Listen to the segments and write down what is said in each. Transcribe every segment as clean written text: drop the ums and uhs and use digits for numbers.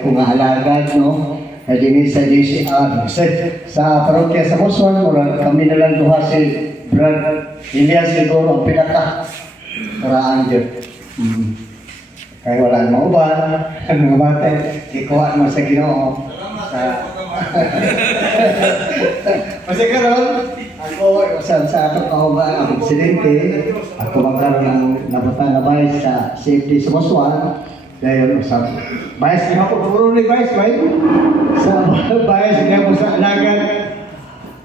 Kung alagad, no? Ay din sa DCR. Sa parokya sa Muswan, kami na lang duha si Brad Elias siguro ang pinaka karaan dyan. Kaya wala nang mauban, ang mabate, ikuha naman sa Ginoo. Kasi karon, ako sa atong kauban ang presidente, ako magkaroon ng nabutan na bayis sa safety sa Muswan. Dahil sa bayis nga po, puro ni bayis, sa bayis nga po sa alagan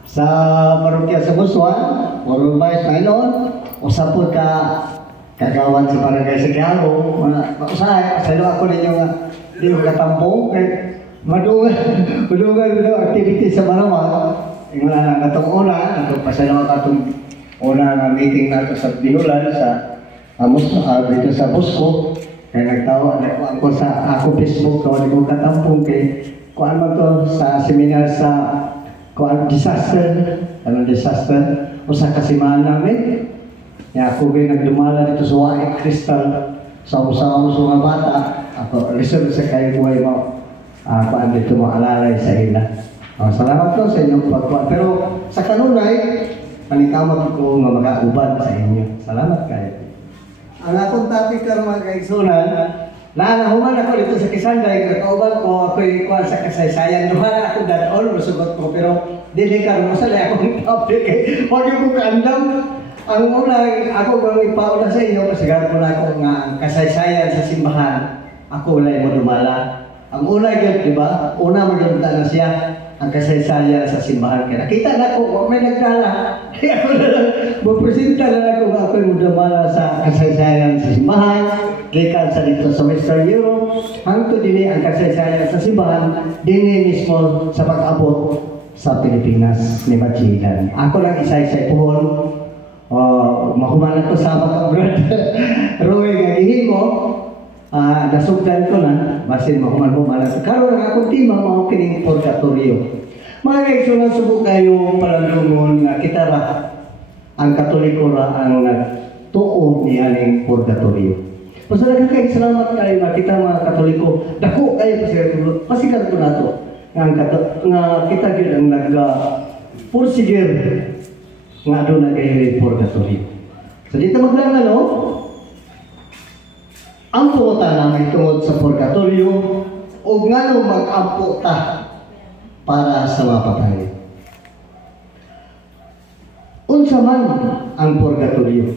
sa parokya sa Muswan, puro bayis na noon, usapod ka kagawan sa barangay sa Quiago, mausahay, pasalo ako ninyo nga, di ko katampong, madungan activity sa Marawa, yung wala na itong una, ito pasalo ako itong una na meeting nato sa Binulan, sa dito sa Busco, kaya nagtawa ako sa Facebook, kawali ko katampong kay kuan mo to sa seminar sa kuan disaster, o sa kasimaan namin. Kaya ako kayo nagdumala dito sa White Crystal sa usaw sa mga bata. Ako, listen sa kayo buhay mo. Kuan dito mo alalay sa ila. Salamat po sa inyong pagkuhan. Pero sa kanunay, panikamat ko nga mag-auban sa inyo. Salamat kayo. Ang akong topic ka mga kaigsunan, nahuman ako dito sa Kisanday, kakauban ko, ako'y kuhan sa kasaysayan. Duhala ako dad-all, masugot ko, pero dili ka rin masalay akong topic. Huwag yung kong kaandam. Ang una, ako kung ipauna sa inyo, pasigaran ko na ako nga ang kasaysayan sa simbahan, ako wala mo dumala. Ang una yun, di ba? Una maganda na siya ang kasaysayan sa simbahan. Kaya nakita na ako, may nagkala. Kaya ako na lang, magpresenta na ako nga ako'y mo dumala sa kasaysayan sa simbahan. Gikan sa dito sa Western Europe, hangtod din ang kasaysayan sa simbahan, din mismo sa pag-abot sa Pilipinas ni Bachilan. Ako lang isa-isa puhon. Mahumanan ko sa pag-abroad. Roy, ngayon mo, nasugdan ko na, basin mahuman-humanan ko. Karoon lang akong tima, mga kining purgatorio. Mga kaigsunan, subok kayo palandungon na kita ra, ang Katoliko ra ang nagtuon ni aning purgatorio. Pasalaga kayo, salamat kayo na kita mga Katoliko. Dako kayo pasikat ko na to. Nga kita yun ang nag-pursigir nga doon na kayo yung purgatorio. So dito maglang ampo ta namin tungod sa purgatorio o nga no mag-ampo ta para sa mga patay. Unsa man ang purgatorio?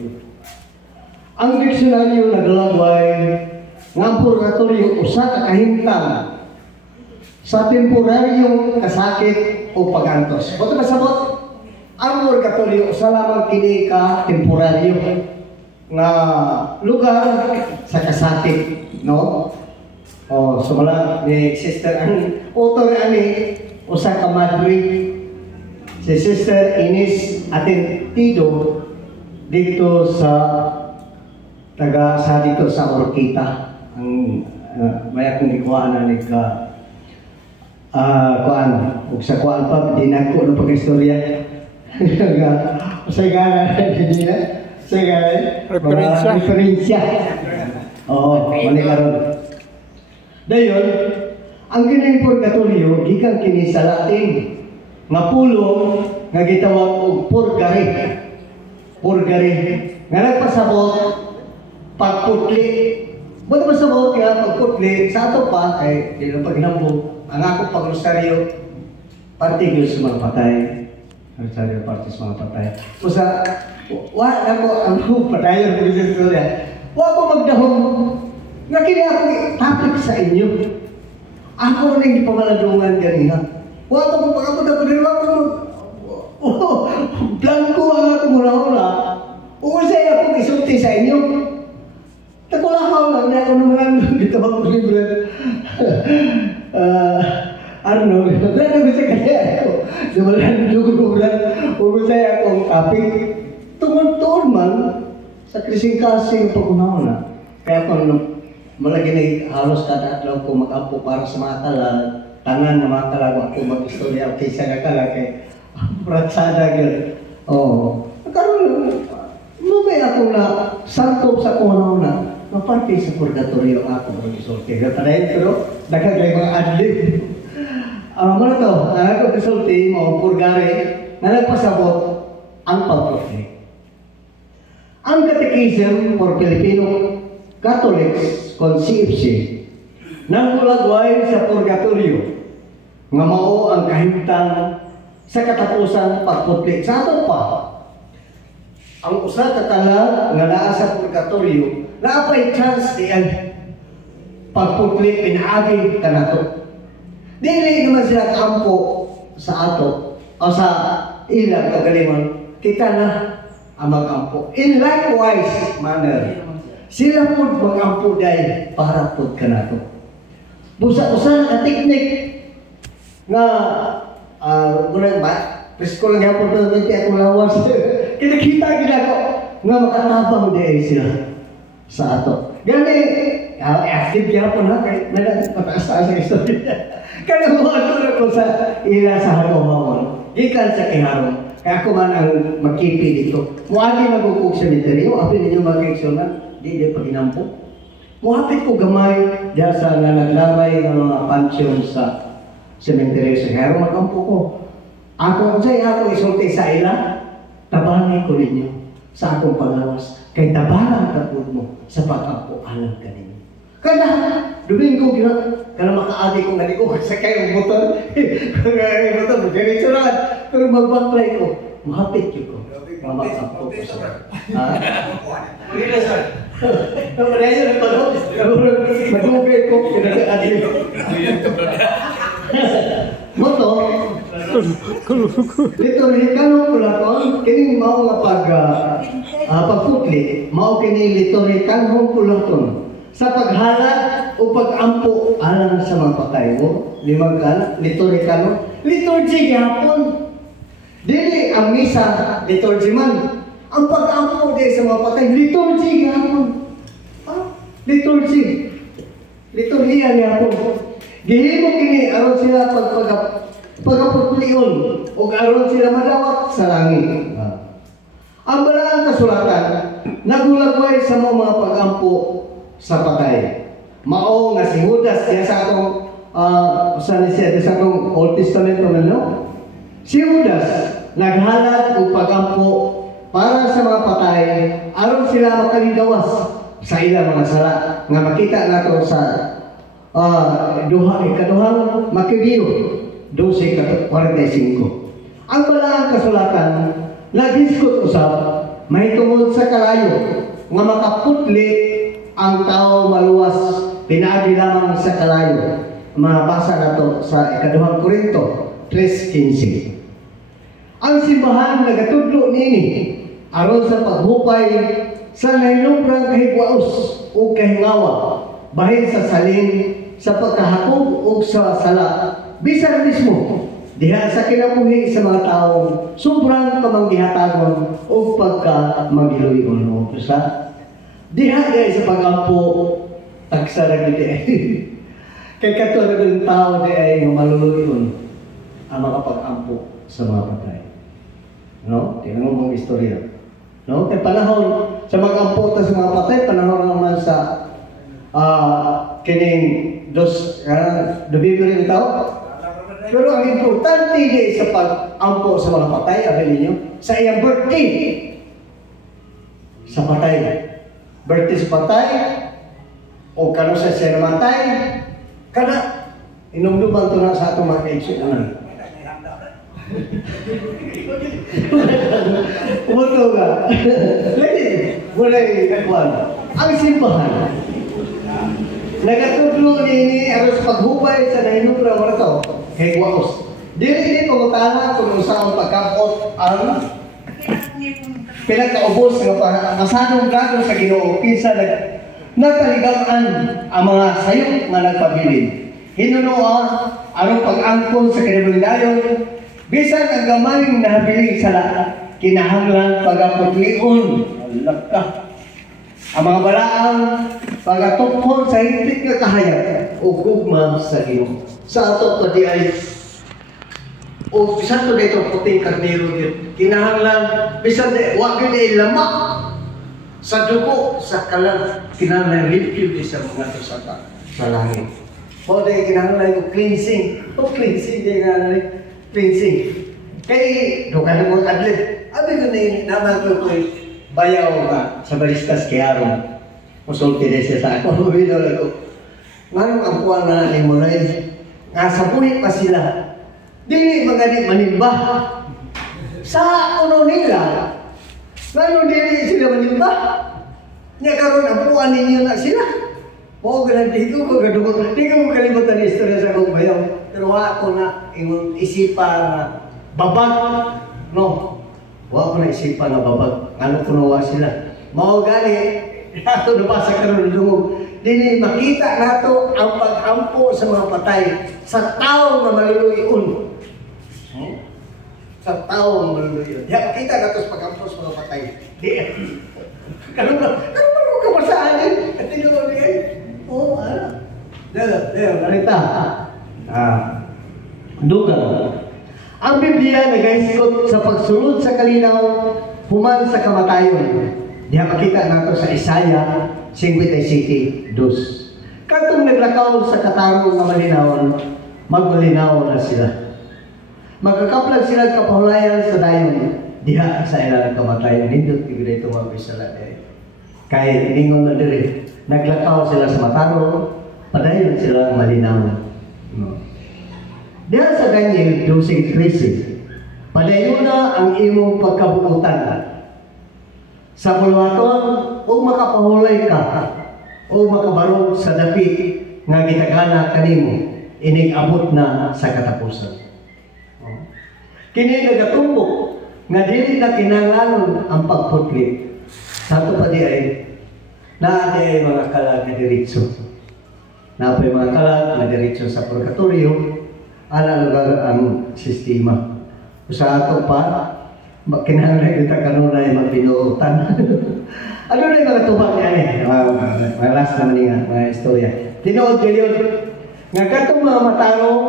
Ang diksyonaryo naglagway nga ang purgatorio usa ka kahimtang sa temporaryong kasakit o pagantos. Boto pasabot, ang purgatorio usa lamang kini ka temporaryo nga lugar sa kasakit, no? Sumala ni Sister ang author ani usa ka Madrid si Sister Ines Atentido dito sa dito sa Orquita. Ang may akong ikuha na ni ka kuan ug sa kuan pa dinako no pag-istorya. Saya gana hindi na. Saya referensya. Oo, mali karon. Dayon, ang kining purgatorio gikan kini sa Latin nga pulong nga gitawag og purgare. Purgare. Nga nagpasabot pagputli. Buto pasabot nga pagputli sa ato pa ay dilo paginambo ang ako pagrosaryo partigil sa mga patay. Saya partis mga patay. Usa, ako ang patayon ko sa istorya. Wa ko magdahom. Nga kini ako topic sa inyo. Ako ning pamaladungan ganina. Wa ko pagabot ako diri wa ko. Blanco ang ako mula-mula. Usay ako isulti sa inyo. Takulahaw lang na ako naman dito ako libre. Arno, wala na bisa kaya ako. Dumalan dugulan, saya akong topic. Tungod-tungod man sa krising-kasing pag-unaw na. Kaya kung malagi na halos kada adlaw ko mag-ampo para sa mga kalag, tangan na mga kalag ako mag-istorya kaysa na kalag kay pratsada gyud. Karon mo may ako na santop sa kunaw na. maparte sa purgatorio ang ako ng isulti. Pero nagkagay mga adlib. Muna to, ako isulti mo purgari na nagpasabot ang pagprofit. Ang Catechism for Filipino Catholics con CFC nang ulagway sa purgatorio nga mao ang kahimtang sa katapusang pagputli sa ato pa. Ang usa ka talag nga naa sa purgatorio naapay chance diyan pagputli pinaagi kanato. Dili naman sila kampo sa ato o sa ilang kagalingon kita na ang mag-ampo. In likewise manner, sila po mag-ampo dahil para po kanato. Busa-usa ang teknik nga unang ba? Presko lang yapon ito, hindi ako lawas. Kinakita ko nga makatabang dahil sila sa ato. Gani, active yapon ha, kaya pataas-taas ang istorya. Kaya mga ko sa ila sa harong-harong. Gikan sa kiharong. Kaya ako man ang magkipi dito. Muagi magukog sa cemetery, apin ninyo mag-eksyonan, di paginampo. Muapit ko gamay dyan sa nalaglamay ng mga pansyon sa cemetery sa kaya magampo ko. Ako isulti sa ila, tabanay ko ninyo sa akong panglawas. Kay tabanang tapod mo sa pag-ampo alam ka ninyo. Kaya, Domingo, kaya makaagi ko nga ko sa kayong motor. Kaya motor, ganito lang. Pero mag-backfly ko, mahapit ko. Mamakapot ko sa mag-ugay ko, pinag-aagi ko. Moto, liturhikanong pulaton, kining mao nga pagputli, mao kining liturhikanong pulaton. Sa paghalad o pag-ampo alang sa mga patay mo, liturhikano, liturgy gihapon. Dili ang misa, liturgy man. Ang pag-ampo di sa mga patay, liturgy gihapon. Liturgy. Liturhiya gihapon. Gihimo kini aron sila pagputlion o aron sila madawat sa langit. Ang balaang kasulatan, nagulagway sa mga pag-ampo sa patay. Mao nga si Judas diya sa atong sa atong Old Testament no? Si Judas naghalad og pagampo para sa mga patay aron sila makaligawas sa ilang mga sala nga makita nato sa ikaduhang Makebeo 12:45. Ang balaang kasulatan nagdiskut usab mahitungod sa kalayo nga makaputli ang tao maluwas pinaagi lamang sa kalayo. Mabasa na to sa ikaduhang Korinto 3:15. Ang simbahan nagatudlo nini aron sa paghupay sa nahinubrang kahigwaos o kahingawa bahin sa salin sa pagkahakog o sa sala bisan mismo diha sa kinabuhi sa mga taong sobrang kamanggihatagon o pagka-magiluyon o sa diha ay sa pag-ampo tagsara gid ay. Kay katulad ng tao di ay maluluyon ang makapag-ampo sa mga patay. No? Tingnan mo mga istorya. No? Kay panahon sa mag-ampo sa mga patay, panahon naman sa kining Biblia ng tao. Pero ang importante di sa pag-ampo sa mga patay, abin ninyo, sa iyang birthday sa patay. Birthday sa patay o kano sa siya namatay kada inumduman to na sa atong mga kaigsunan. Umuto ka. Mulay kakwan. Ang simbahan nagatudlo nini aron sa paghubay sa nahinubra mo to kay Guaos. Dili pangutana kung saan pagkapot ang pinagkaubos nga masanong gagawin sa Ginoo kinsa nagpaligaman ang mga sayop nga nagpabilin. Hinunoa aron pag-angkon sa kinabuhidayon bisan ang gamayng nahabiling sala kinahanglan pagaputlion. Alaka. Ang mga balaang pagatuphon sa higpit nga kahayag o gugma sa Ginoo. Sa ato pa di ay o bisan to dito puting karnero yun. Kinahanglan, bisan de, wag yun ay lamak. sa dugo sa kalag kinahanglan sa mga tusata sa langit. O dahil kinahanglan ko cleansing. O cleansing dahil kinahanglan cleansing. Kaya doon mo adlit. Abi ko na yun, naman ko bayaw ka sa balistas kaya ron. Musulti din siya sa ako. Bidol ako. Nganong ang kuwan na natin mo na yun. Nga sa buhay pa sila. Dili magaling manimba. Sa uno nila. Ngayon dili sila manimba. Nga karoon ang kuwan ninyo na sila. Oo, ganun. Di ko kalimutan ang istorya sa akong bayaw. Pero ako na isipan na babag. No. Wala ko na isipan na babag. Ano kunawa sila. Mao gani. Nato nabasa karon dungog. Dili makita nato ang pag-ampo sa mga patay sa tawo nga maluluyon. Sa tawo nga maluluyon. Di makita nato sa pag-ampo sa mga patay. Di. Karon mo kabasaan eh. At tinuod ni eh. Oo, ano. Narita. Dugang. Ang Biblia nagaisikot sa pagsulod sa kalinaw human sa kamatayon. Diha makita nato sa Isaiah 57:2. Kadtong naglakaw sa katarong nga malinawon, magmalinaw na sila. Magkakaplag sila kapahulayan sa dayon diha sa ilang kamatayon. Nindot tigre ito mga bisala dahil. Kaya iningon na diri, naglakaw sila sa matarong, padayon sila malinaw. Diha sa Daniel 12:13, padayon na ang imong pagkabuutan. Sa buluhaton, o makapahulay ka, o makabarog sa dapit nga gitagana kanimo, inig-abot na sa katapusan. Kini nagatumbok nga dili na kinahanglan ang pagputli. Sa ato pa di ay naadi mga kalag na diretso. Naapay mga kalag na diretso sa purgatorio, ala lugar ang sistema. Sa ato pa, kinahanglan kita kanunay magbinuotan. Ano na yung mga tubak niya eh? Mga last naman nga, mga istorya. Tinuod kayo, nga katong mga matarong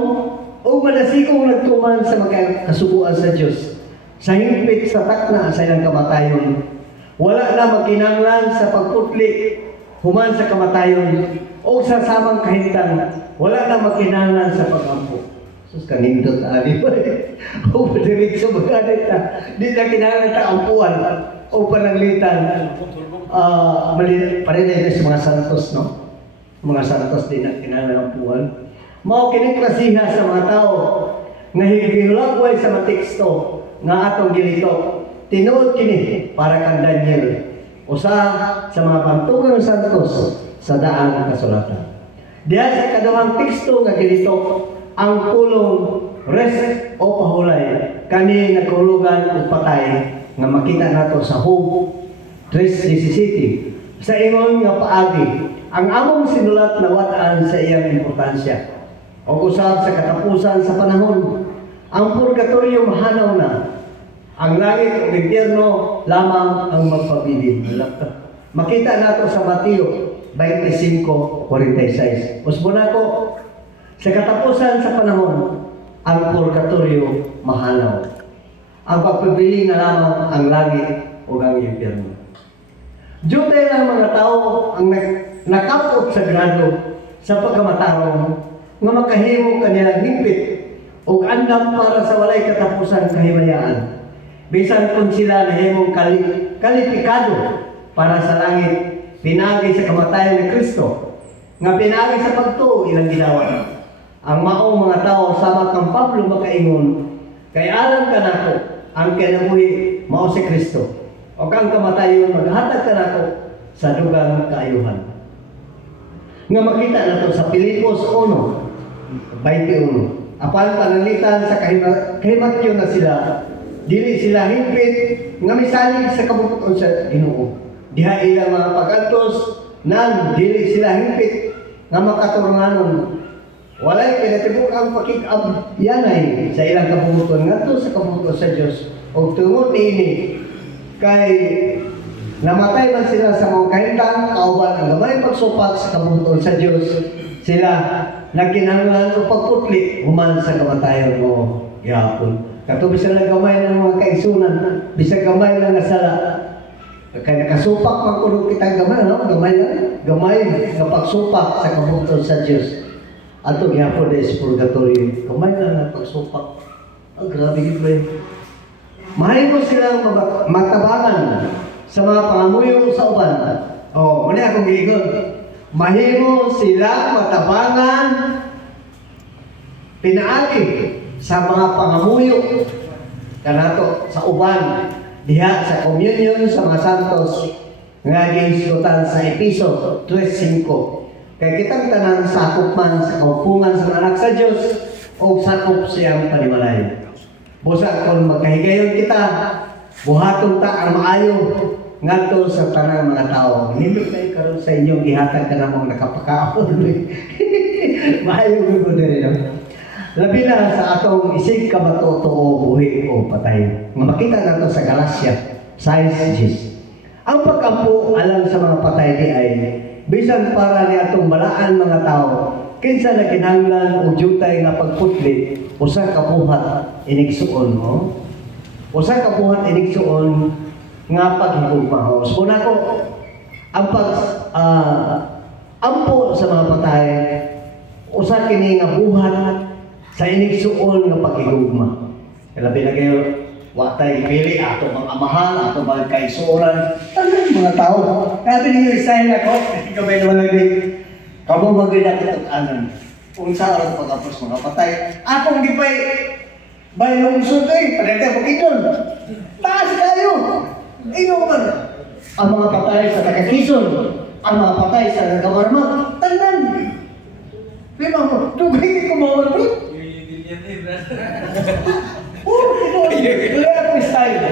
o manasikong nagtuman sa mga kasubuan sa Diyos, sa hingpit sa takna sa ilang kamatayon, wala na magkinanglan sa pagputli, human sa kamatayon, o sa samang kahintang, wala na magkinanglan sa pag-ampo. Sus, kanindot na ali pa eh. O padirig sa mga ta. Di na kinahanglan ta ampuan o pananglitan. Parinay sa mga santos, no? Mga santos di na kinahanglan ampuan. Mao kining klasiha sa mga tao nga higilagway sa mga teksto nga atong gilito. Tinuod kini para kang Daniel. Usa sa mga bantugang santos sa daan ng kasulatan. Diya sa kadawang teksto nga gilito, ang pulong rest o pahulay kani nagkahulugan o patay nga makita nato sa Job 3:17 sa ingon nga paagi ang among sinulat na wat-an sa iyang importansya o usab sa katapusan sa panahon ang purgatorio mahanaw na ang langit o impyerno lamang ang magpabilin. Makita nato sa Mateo 25:46 usbo nako sa katapusan sa panahon, ang purgatorio mahanaw. Ang pagpipili na lamang ang langit o ang impyerno. Diyutay ng mga tao ang nakapot sa grado sa pagkamatarong nga makahimo kanilang hingpit o andam para sa walay katapusan kahimayaan. Bisan kung sila nahimong kalipikado para sa langit, pinagi sa kamatayan ni Kristo, nga pinagi sa pagtuo ilang ginawa. Ang maong mga tao sama kang Pablo makaingon, kay alam ka nako ang kinabuhi mao si Kristo. O kang kamatayon maghatag ka nako sa dugang kaayuhan. Nga makita nato sa Pilipos 1:21. Apan pananglitan sa kahimatyo na sila, dili sila hingpit nga misalig sa kabututon sa Ginoo. Diha ilang mga pagantos nan dili sila hingpit nga makaturunganon. Walay kinatibuk ang pakikab yanay sa ilang kabubuton ngadto sa kabubuton sa Dios og tungod niini kay namatay man sila sa mga kahintang kauban ang gamay pagsupak sa kabubuton sa Dios sila nagkinahanglan og pagputli human sa kamatayon mo gihapon kato bisan gamay ng mga kaigsunan bisag gamay lang nga sala Kaya nakasupak man kuno kita gamay, no? Gamay na. Gamay nga pagsupak sa kabungtod sa Dios. Ato gyapon is purgatory. Gamay na pagsupak. Ang grabe gid ba? Mahimo silang matabangan sa mga pangamuyo sa uban. Oh, muna akong giingon. Mahimo silang matabangan pinaagi sa mga pangamuyo kanato sa uban diha sa communion sa mga santos nga gihisgutan sa Episo 3:5. Kay kitang tanan sakop man sa kaupungan sa anak sa Dios o sakop siyang panimalay. Busa kon magkahigayon kita, buhaton ta ang maayo ngadto sa tanang mga tao. Hindi kay karon sa inyong gihatag ka namang nakapakaon. Maayo gyud diri no. Labi na sa atong isig ka ba totoo, buhi o patay. Nga makita nato sa Galacia 6:10. Ang pagkampo alang sa mga patay di ay bisan para ni atong balaan mga tao, kinsa na kinahanglan og jutay nga pagputli usa ka buhat inigsuon mo. Usa ka buhat inigsuon nga paghigugma. So nako ang ampo sa mga patay usa kini nga buhat sa inigsuon nga paghigugma. Labi na kayo watay pili ato mga amahan, ato mga kaisuoran, tanang mga tao. Sabi niyo style ako, gamay naman lang din. Kamu maganda kitag-anan. Unsa ang pagkapos mga patay. Akong gipay bay lungsod eh, padagdag mo kitol. Taas kayo. Inuman. Ang mga patay sa taga-Quezon, ang mga patay sa taga-Warma, tanan. Pero mo, tugay ko mawal bro. Ito ako style.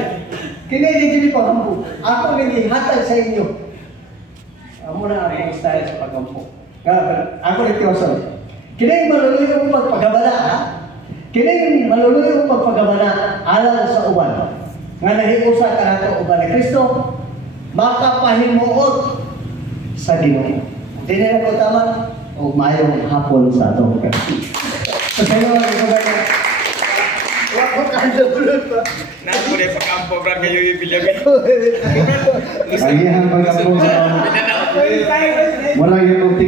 Kini pa hampo. Ako hatag sa inyo. Amo na ang style sa pagampo. Ako nagtiwasan. Kini maluluy ang pagpagabala, ha? Kini maluluy ang pagpagabala alang sa uban. Nga nahiusa ka nato uban ni Kristo, makapahimuot sa Ginoo. Hindi na ko tama o mayong hapon sa atong kasi. Sa kayo ang ikaw Naku deh pakampo berang kayu bilyabi. Ayan, pagkampo sa wala yung